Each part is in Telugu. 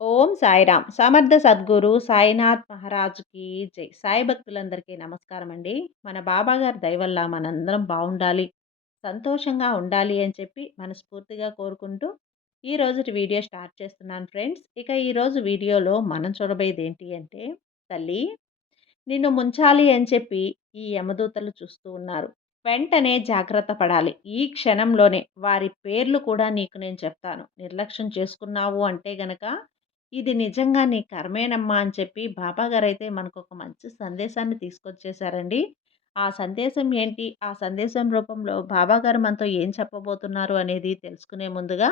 ఓం సాయిరామ్. సమర్థ సద్గురు సాయినాథ్ మహారాజ్‌కి జై. సాయి భక్తులందరికీ నమస్కారం అండి. మన బాబా గారి దయ వల్ల మనందరం బావుండాలి, సంతోషంగా ఉండాలి అని చెప్పి మనస్ఫూర్తిగా కోరుకుంటూ ఈ రోజుటి వీడియో స్టార్ట్ చేస్తున్నాను ఫ్రెండ్స్. ఇక ఈరోజు వీడియోలో మనం చూడబోయేది ఏంటి అంటే, తల్లి నిన్ను ముంచాలి అని చెప్పి ఈ యమదూతలు చూస్తూ ఉన్నారు. వెంటనే జాగ్రత్త పడాలి. ఈ క్షణంలోనే వారి పేర్లు కూడా నీకు నేను చెప్తాను. నిర్లక్ష్యం చేసుకున్నావు అంటే గనక ఇది నిజంగా నీ కర్మేనమ్మా అని చెప్పి బాబాగారైతే మనకొక మంచి సందేశాన్ని తీసుకొచ్చేసారండి. ఆ సందేశం ఏంటి? ఆ సందేశం రూపంలో బాబాగారు మనతో ఏం చెప్పబోతున్నారు అనేది తెలుసుకునే ముందుగా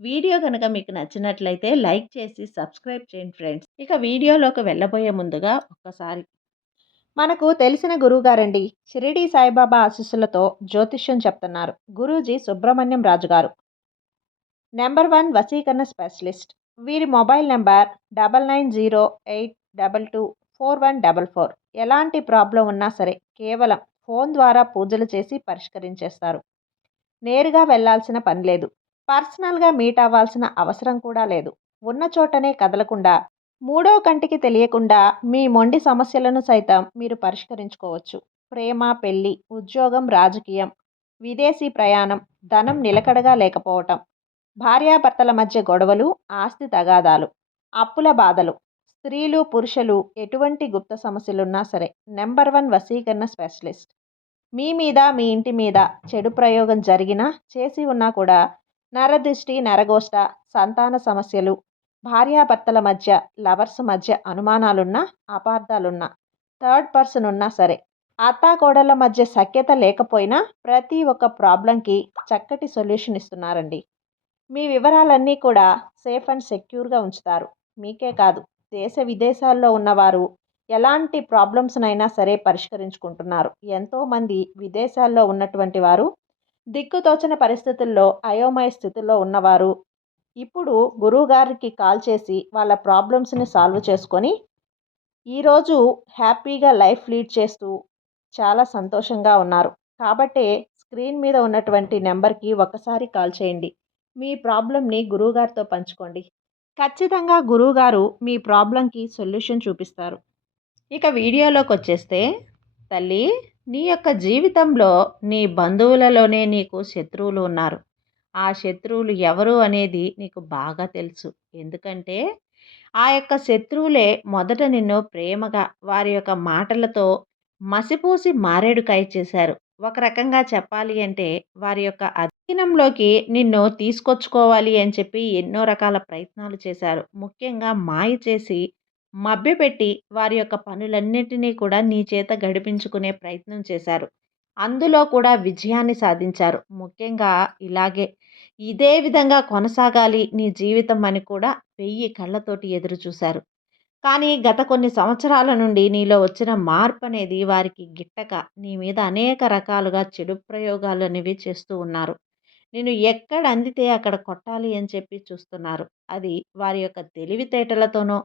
వీడియో గనక మీకు నచ్చినట్లయితే లైక్ చేసి సబ్స్క్రైబ్ చేయండి ఫ్రెండ్స్. ఇక వీడియోలోకి వెళ్ళబోయే ముందుగా ఒక్కసారి మనకు తెలిసిన గురువుగారండి. షిరిడీ సాయిబాబా ఆశీస్సులతో జ్యోతిష్యం చెప్తున్నారు. గురూజీ సుబ్రహ్మణ్యం రాజు గారు. నెంబర్ 1 వశీకరణ స్పెషలిస్ట్. వీరి మొబైల్ నెంబర్ 9908224144. ఎలాంటి ప్రాబ్లం ఉన్నా సరే కేవలం ఫోన్ ద్వారా పూజలు చేసి పరిష్కరించేస్తారు. నేరుగా వెళ్ళాల్సిన పని లేదు. పర్సనల్గా మీట్ అవ్వాల్సిన అవసరం కూడా లేదు. ఉన్న చోటనే కదలకుండా మూడో కంటికి తెలియకుండా మీ మొండి సమస్యలను సైతం మీరు పరిష్కరించుకోవచ్చు. ప్రేమ, పెళ్లి, ఉద్యోగం, రాజకీయం, విదేశీ ప్రయాణం, ధనం నిలకడగా లేకపోవటం, భార్యాభర్తల మధ్య గొడవలు, ఆస్తి తగాదాలు, అప్పుల బాధలు, స్త్రీలు పురుషులు ఎటువంటి గుప్త సమస్యలున్నా సరే నెంబర్ 1 వశీకరణ స్పెషలిస్ట్. మీ మీద మీ ఇంటి మీద చెడు ప్రయోగం జరిగినా చేసి ఉన్నా కూడా నరదృష్టి, నరగోష్ట, సంతాన సమస్యలు, భార్యాభర్తల మధ్య, లవర్స్ మధ్య అనుమానాలున్నా, అపార్థాలున్నా, థర్డ్ పర్సన్ ఉన్నా సరే, అత్తాకోడళ్ళ మధ్య సఖ్యత లేకపోయినా ప్రతి ఒక్క ప్రాబ్లంకి చక్కటి సొల్యూషన్ ఇస్తున్నారండి. మీ వివరాలన్నీ కూడా సేఫ్ అండ్ సెక్యూర్గా ఉంచుతారు. మీకే కాదు, దేశ విదేశాల్లో ఉన్నవారు ఎలాంటి ప్రాబ్లమ్స్నైనా సరే పరిష్కరించుకుంటున్నారు. ఎంతోమంది విదేశాల్లో ఉన్నటువంటి వారు దిక్కుతోచని పరిస్థితుల్లో అయోమయ స్థితిలో ఉన్నవారు ఇప్పుడు గురువుగారికి కాల్ చేసి వాళ్ళ ప్రాబ్లమ్స్ని సాల్వ్ చేసుకొని ఈరోజు హ్యాపీగా లైఫ్ లీడ్ చేస్తూ చాలా సంతోషంగా ఉన్నారు. కాబట్టే స్క్రీన్ మీద ఉన్నటువంటి నెంబర్కి ఒకసారి కాల్ చేయండి. మీ ప్రాబ్లమ్ని గురువుగారితో పంచుకోండి. ఖచ్చితంగా గురువుగారు మీ ప్రాబ్లంకి సొల్యూషన్ చూపిస్తారు. ఇక వీడియోలోకి వచ్చేస్తే, తల్లి నీ యొక్క జీవితంలో నీ బంధువులలోనే నీకు శత్రువులు ఉన్నారు. ఆ శత్రువులు ఎవరు అనేది నీకు బాగా తెలుసు. ఎందుకంటే ఆ యొక్క శత్రువులే మొదట నిన్ను ప్రేమగా వారి యొక్క మాటలతో మసిపూసి మారేడుకాయ చేశారు. ఒక రకంగా చెప్పాలి అంటే వారి యొక్క అధీనంలోకి నిన్ను తీసుకొచ్చుకోవాలి అని చెప్పి ఎన్నో రకాల ప్రయత్నాలు చేశారు. ముఖ్యంగా మాయ చేసి మభ్యపెట్టి వారి యొక్క పనులన్నిటినీ కూడా నీ చేత గడిపించుకునే ప్రయత్నం చేశారు. అందులో కూడా విజయాన్ని సాధించారు. ముఖ్యంగా ఇలాగే ఇదే విధంగా కొనసాగాలి నీ జీవితం అని కూడా 1000 కళ్ళతోటి ఎదురు చూశారు. కానీ గత కొన్ని సంవత్సరాల నుండి నీలో వచ్చిన మార్పు అనేది వారికి గిట్టక నీ మీద అనేక రకాలుగా చెడు ప్రయోగాలు అనేవి చేస్తూ ఉన్నారు. నేను ఎక్కడ అందితే అక్కడ కొట్టాలి అని చెప్పి చూస్తున్నారు. అది వారి యొక్క తెలివితేటలతోనో,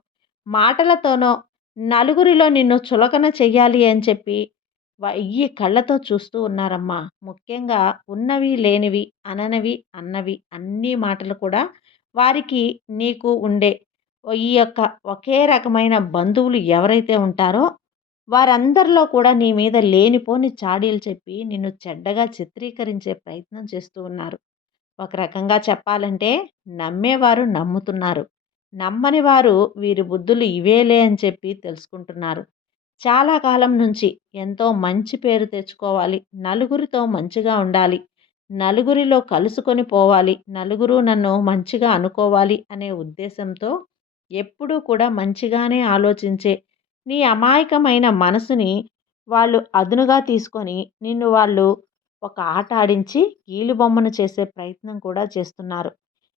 మాటలతోనో నలుగురిలో నిన్ను చులకన చెయ్యాలి అని చెప్పి ఈ కళ్ళతో చూస్తూ ఉన్నారమ్మా. ముఖ్యంగా ఉన్నవి, లేనివి, అననవి, అన్నవి అన్ని మాటలు కూడా వారికి నీకు ఉండే ఈ యొక్క ఒకే రకమైన బంధువులు ఎవరైతే ఉంటారో వారందరిలో కూడా నీ మీద లేనిపోని చాడీలు చెప్పి నిన్ను చెడ్డగా చిత్రీకరించే ప్రయత్నం చేస్తూ ఉన్నారు. ఒక రకంగా చెప్పాలంటే నమ్మేవారు నమ్ముతున్నారు. నమ్మని వారు వీరి బుద్ధులు ఇవేలే అని చెప్పి తెలుసుకుంటున్నారు. చాలా కాలం నుంచి ఎంతో మంచి పేరు తెచ్చుకోవాలి, నలుగురితో మంచిగా ఉండాలి, నలుగురిలో కలుసుకొని పోవాలి, నలుగురు నన్ను మంచిగా అనుకోవాలి అనే ఉద్దేశంతో ఎప్పుడూ కూడా మంచిగానే ఆలోచించే నీ అమాయకమైన మనసుని వాళ్ళు అదునుగా తీసుకొని నిన్ను వాళ్ళు ఒక ఆట ఆడించి కీలుబొమ్మను చేసే ప్రయత్నం కూడా చేస్తున్నారు.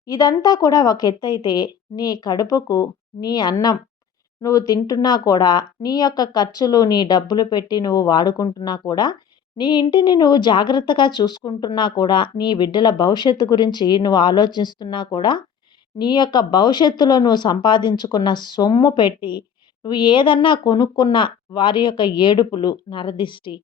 ఇదంతా కూడా ఒక ఎత్తైతే నీ కడుపుకు నీ అన్నం నువ్వు తింటున్నా కూడా, నీ యొక్క ఖర్చులు, నీ డబ్బులు పెట్టి నువ్వు వాడుకుంటున్నా కూడా, నీ ఇంటిని నువ్వు జాగ్రత్తగా చూసుకుంటున్నా కూడా, నీ బిడ్డల భవిష్యత్తు గురించి నువ్వు ఆలోచిస్తున్నా కూడా, నీ యొక్క భవిష్యత్తులో నువ్వు సంపాదించుకున్న సొమ్ము పెట్టి, నువ్వు ఏదన్నా కొనుక్కున్న వారి యొక్క ఏడుపులు, నరదిష్టి,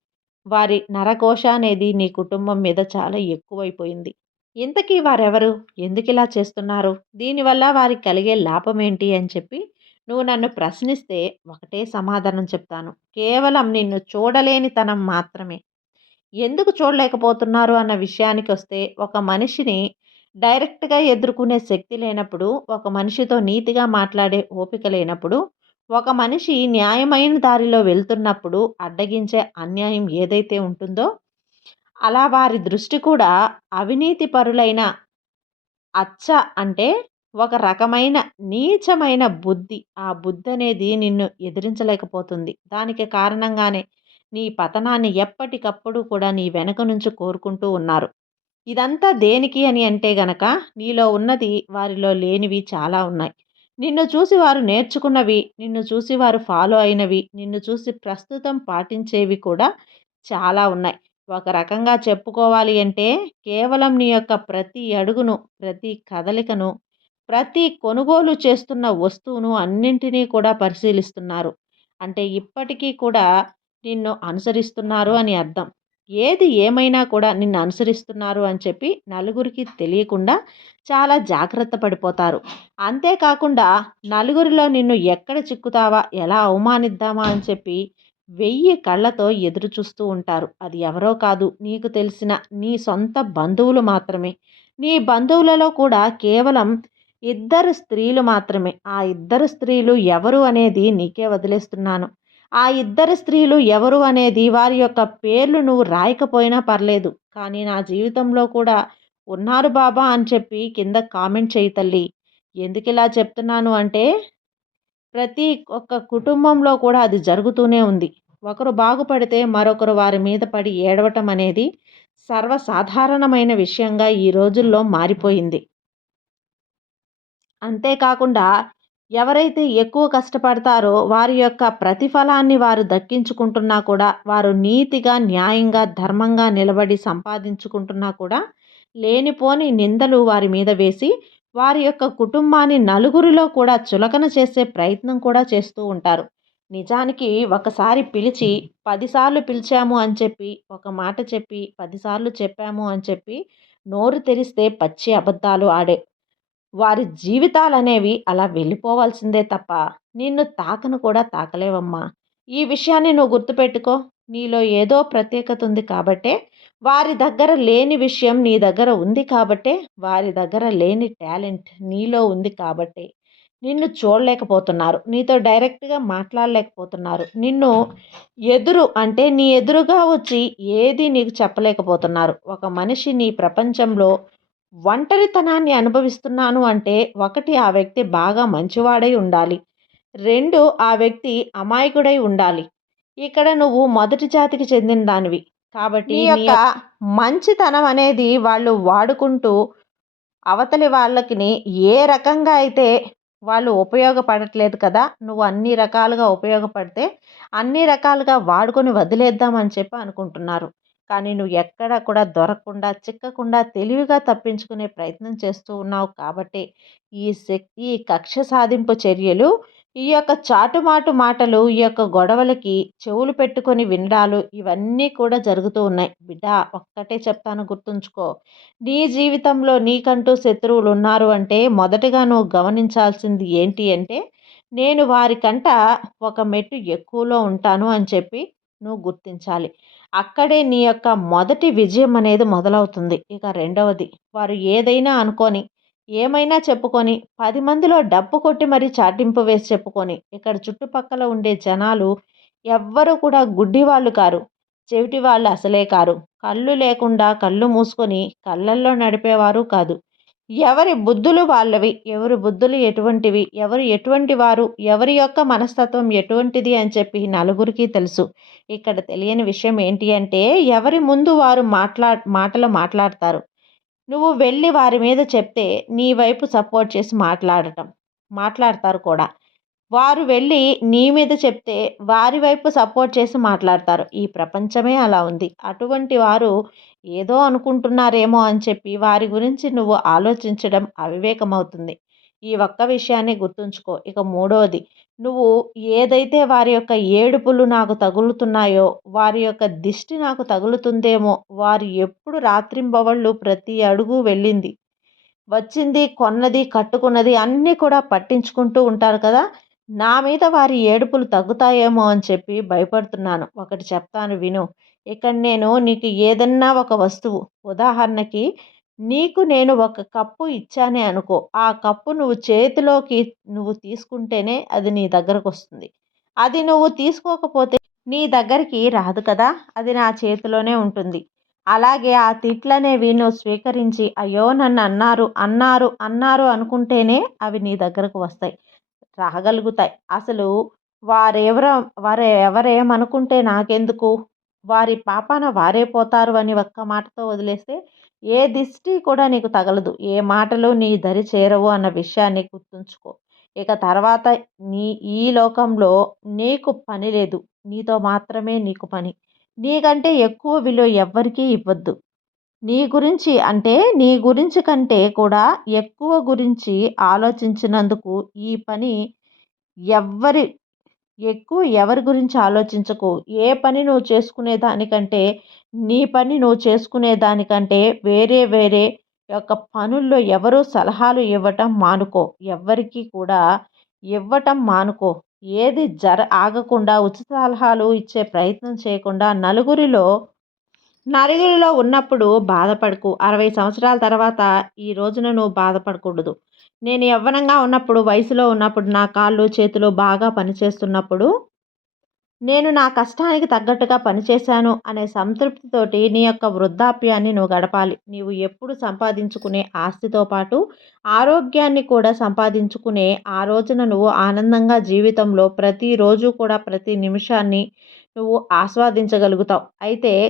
వారి నరఘోష అనేది నీ కుటుంబం మీద చాలా ఎక్కువైపోయింది. ఇంతకీ వారెవరు? ఎందుకిలా చేస్తున్నారు? దీనివల్ల వారికి కలిగే లాభమేంటి అని చెప్పి నువ్వు నన్ను ప్రశ్నిస్తే ఒకటే సమాధానం చెప్తాను. కేవలం నిన్ను చూడలేని తనం మాత్రమే. ఎందుకు చూడలేకపోతున్నారు అన్న విషయానికొస్తే, ఒక మనిషిని డైరెక్ట్‌గా ఎదుర్కొనే శక్తి లేనప్పుడు, ఒక మనిషితో నీతిగా మాట్లాడే ఓపిక లేనప్పుడు, ఒక మనిషి న్యాయమైన దారిలో వెళ్తున్నప్పుడు అడ్డగించే అన్యాయం ఏదైతే ఉంటుందో, అలా వారి దృష్టి కూడా అవినీతి పరులైన అచ్చ అంటే ఒక రకమైన నీచమైన బుద్ధి. ఆ బుద్ధనేది నిన్ను ఎదిరించలేకపోతుంది. దానికి కారణంగానే నీ పతనాన్ని ఎప్పటికప్పుడు కూడా నీ వెనక నుంచి కోరుకుంటూ ఉన్నారు. ఇదంతా దేనికి అని అంటే గనక నీలో ఉన్నది వారిలో లేనివి చాలా ఉన్నాయి. నిన్ను చూసి వారు నేర్చుకున్నవి, నిన్ను చూసి వారు ఫాలో అయినవి, నిన్ను చూసి ప్రస్తుతం పాటించేవి కూడా చాలా ఉన్నాయి. ఒక రకంగా చెప్పుకోవాలి అంటే కేవలం నీ యొక్క ప్రతి అడుగును, ప్రతి కదలికను, ప్రతి కొనుగోలు చేస్తున్న వస్తువును అన్నింటినీ కూడా పరిశీలిస్తున్నారు. అంటే ఇప్పటికీ కూడా నిన్ను అనుసరిస్తున్నారు అని అర్థం. ఏది ఏమైనా కూడా నిన్ను అనుసరిస్తున్నారు అని చెప్పి నలుగురికి తెలియకుండా చాలా జాగ్రత్త పడిపోతారు. అంతేకాకుండా నలుగురిలో నిన్ను ఎక్కడ చిక్కుతావా, ఎలా అవమానిద్దామా అని చెప్పి 1000 కళ్ళతో ఎదురు చూస్తూ ఉంటారు. అది ఎవరో కాదు, నీకు తెలిసిన నీ సొంత బంధువులు మాత్రమే. నీ బంధువులలో కూడా కేవలం ఇద్దరు స్త్రీలు మాత్రమే. ఆ ఇద్దరు స్త్రీలు ఎవరు అనేది నీకే వదిలేస్తున్నాను. ఆ ఇద్దరు స్త్రీలు ఎవరు అనేది వారి యొక్క పేర్లు నువ్వు రాయకపోయినా పర్లేదు. కానీ నా జీవితంలో కూడా ఉన్నారు బాబా అని చెప్పి కింద కామెంట్ చేయి తల్లి. ఎందుకిలా చెప్తున్నాను అంటే ప్రతి ఒక్క కుటుంబంలో కూడా అది జరుగుతూనే ఉంది. ఒకరు బాగుపడితే మరొకరు వారి మీద పడి ఏడవటం అనేది సర్వసాధారణమైన విషయంగా ఈ రోజుల్లో మారిపోయింది. అంతేకాకుండా ఎవరైతే ఎక్కువ కష్టపడతారో వారి యొక్క ప్రతిఫలాన్ని వారు దక్కించుకుంటున్నా కూడా, వారు నీతిగా, న్యాయంగా, ధర్మంగా నిలబడి సంపాదించుకుంటున్నా కూడా లేనిపోని నిందలు వారి మీద వేసి వారి యొక్క కుటుంబాన్ని నలుగురిలో కూడా చులకన చేసే ప్రయత్నం కూడా చేస్తూ ఉంటారు. నిజానికి ఒకసారి పిలిచి 10 సార్లు పిలిచాము అని చెప్పి, ఒక మాట చెప్పి 10 సార్లు చెప్పాము అని చెప్పి నోరు తెరిస్తే పచ్చి అబద్ధాలు ఆడే వారి జీవితాలనేవి అలా వెళ్ళిపోవాల్సిందే తప్ప నిన్ను తాకను కూడా తాకలేవమ్మా. ఈ విషయాన్ని నువ్వు గుర్తుపెట్టుకో. నీలో ఏదో ప్రత్యేకత ఉంది కాబట్టే వారి దగ్గర లేని విషయం నీ దగ్గర ఉంది కాబట్టే, వారి దగ్గర లేని టాలెంట్ నీలో ఉంది కాబట్టే నిన్ను చూడలేకపోతున్నారు. నీతో డైరెక్ట్‌గా మాట్లాడలేకపోతున్నారు. నిన్ను ఎదురు అంటే నీ ఎదురుగా వచ్చి ఏది నీకు చెప్పలేకపోతున్నారు. ఒక మనిషి నీ ప్రపంచంలో ఒంటరితనాన్ని అనుభవిస్తున్నాను అంటే, ఒకటి ఆ వ్యక్తి బాగా మంచివాడై ఉండాలి. 2 ఆ వ్యక్తి అమాయకుడై ఉండాలి. ఇక్కడ నువ్వు మొదటి జాతికి చెందిన దానివి. కాబట్టి నీ యొక్క మంచితనం అనేది వాళ్ళు వాడుకుంటూ అవతలి వాళ్ళకిని ఏ రకంగా అయితే వాళ్ళు ఉపయోగపడట్లేదు కదా! నువ్వు అన్ని రకాలుగా ఉపయోగపడితే, అన్ని రకాలుగా వాడుకొని వదిలేద్దామని చెప్పి అనుకుంటున్నారు. కానీ నువ్వు ఎక్కడ కూడా దొరకకుండా, చిక్కకుండా తెలివిగా తప్పించుకునే ప్రయత్నం చేస్తూ ఉన్నావు కాబట్టే, ఈ కక్ష సాధింపు చర్యలు, ఈ యొక్క చాటుమాటు మాటలు, ఈ యొక్క గొడవలకి చెవులు పెట్టుకొని వినడాలు ఇవన్నీ కూడా జరుగుతూ ఉన్నాయి. బిడ్డ ఒక్కటే చెప్తాను గుర్తుంచుకో. నీ జీవితంలో నీకంటూ శత్రువులు ఉన్నారు అంటే మొదటగా నువ్వు గమనించాల్సింది ఏంటి అంటే, నేను వారికంట ఒక మెట్టు ఎక్కువలో ఉంటాను అని చెప్పి నువ్వు గుర్తించాలి. అక్కడే నీ యొక్క మొదటి విజయం అనేది మొదలవుతుంది. ఇక రెండవది, వారు ఏదైనా అనుకోని, ఏమైనా చెప్పుకొని 10 మందిలో డప్పు కొట్టి మరీ చాటింపు వేసి చెప్పుకొని, ఇక్కడ చుట్టుపక్కల ఉండే జనాలు ఎవ్వరు కూడా గుడ్డివాళ్ళు కారు. చెవిటి వాళ్ళు అసలే కారు. కళ్ళు లేకుండా కళ్ళు మూసుకొని కళ్ళల్లో నడిపేవారు కాదు. ఎవరి బుద్ధులు వాళ్ళవి. ఎవరి బుద్ధులు ఎటువంటివి, ఎవరు ఎటువంటి వారు, ఎవరి యొక్క మనస్తత్వం ఎటువంటిది అని చెప్పి నలుగురికి తెలుసు. ఇక్కడ తెలియని విషయం ఏంటి అంటే, ఎవరి ముందు వారు మాటలు మాట్లాడతారు. నువ్వు వెళ్ళి వారి మీద చెప్తే నీ వైపు సపోర్ట్ చేసి మాట్లాడతారు కూడా. వారు వెళ్ళి నీ మీద చెప్తే వారి వైపు సపోర్ట్ చేసి మాట్లాడతారు. ఈ ప్రపంచమే అలా ఉంది. అటువంటి వారు ఏదో అనుకుంటున్నారేమో అని చెప్పి వారి గురించి నువ్వు ఆలోచించడం అవివేకమవుతుంది. ఈ ఒక్క విషయాన్ని గుర్తుంచుకో. ఇక మూడోది, నువ్వు ఏదైతే వారి యొక్క ఏడుపులు నాకు తగులుతున్నాయో, వారి యొక్క దిష్టి నాకు తగులుతుందేమో, వారు ఎప్పుడు రాత్రింబవళ్ళు ప్రతి అడుగు వెళ్ళింది, వచ్చింది, కొన్నది, కట్టుకున్నది అన్నీ కూడా పట్టించుకుంటూ ఉంటారు కదా! నా మీద వారి ఏడుపులు తగ్గుతాయేమో అని చెప్పి భయపడుతున్నాను. ఒకటి చెప్తాను విను. ఇక్కడ నేను నీకు ఏదన్నా ఒక వస్తువు, ఉదాహరణకి నీకు నేను ఒక కప్పు ఇచ్చానే అనుకో. ఆ కప్పు నువ్వు చేతిలోకి నువ్వు తీసుకుంటేనే అది నీ దగ్గరకొస్తుంది. అది నువ్వు తీసుకోకపోతే నీ దగ్గరికి రాదు కదా! అది నా చేతిలోనే ఉంటుంది. అలాగే ఆ తిట్లనేవి నువ్వు స్వీకరించి, అయ్యో! నన్నన్నారు, అన్నారు, అన్నారు అనుకుంటేనే అవి నీ దగ్గరకు వస్తాయి. రాగలుగుతాయి. అసలు వారెవరో ఎవరేమనుకుంటే నాకెందుకు? వారి పాపాన వారే పోతారు అని ఒక్క మాటతో వదిలేస్తే ఏ దిష్టి కూడా నీకు తగలదు. ఏ మాటలు నీ దరి చేరవు అన్న విషయాన్ని గుర్తుంచుకో. ఇక తర్వాత నీ ఈ లోకంలో నీకు పని లేదు. నీతో మాత్రమే నీకు పని. నీకంటే ఎక్కువ విలువ ఎవ్వరికీ ఇవ్వద్దు. నీ గురించి కంటే కూడా ఎక్కువ గురించి ఆలోచించినందుకు ఈ పని ఎవ్వరి ఎవరి గురించి ఆలోచించకు. ఏ పని నువ్వు చేసుకునే దానికంటే, నీ పని నువ్వు చేసుకునే దానికంటే వేరే వేరే యొక్క పనుల్లో ఎవరు సలహాలు ఇవ్వటం మానుకో. ఎవ్వరికీ కూడా ఇవ్వటం మానుకో. ఏది ఆగకుండా ఉచిత సలహాలు ఇచ్చే ప్రయత్నం చేయకుండా నలుగురిలో ఉన్నప్పుడు బాధపడకు. 60 సంవత్సరాల తర్వాత ఈ రోజున నువ్వు బాధపడకూడదు. నేను యవ్వనంగా ఉన్నప్పుడు, వయసులో ఉన్నప్పుడు, నా కాళ్ళు, చేతులు బాగా పనిచేస్తున్నప్పుడు, నేను నా కష్టానికి తగ్గట్టుగా పనిచేశాను అనే సంతృప్తితోటి నీ యొక్క వృద్ధాప్యాన్ని నువ్వు గడపాలి. నీవు ఎప్పుడు సంపాదించుకునే ఆస్తితో పాటు ఆరోగ్యాన్ని కూడా సంపాదించుకునే ఆ రోజున నువ్వు ఆనందంగా జీవితంలో ప్రతిరోజు కూడా ప్రతి నిమిషాన్ని నువ్వు ఆస్వాదించగలుగుతావు.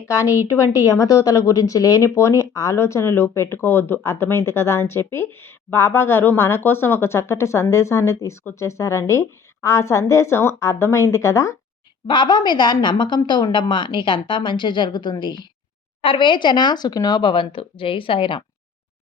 కానీ ఇటువంటి యమదూతల గురించి లేనిపోని ఆలోచనలు పెట్టుకోవద్దు. అర్థమైంది కదా అని చెప్పి బాబాగారు మన కోసం ఒక చక్కటి సందేశాన్ని తీసుకొచ్చేసారండి. ఆ సందేశం అర్థమైంది కదా! బాబా మీద నమ్మకంతో ఉండమ్మా. నీకంతా మంచే జరుగుతుంది. సర్వే జన సుఖినో భవంతు. జై సాయిరాం.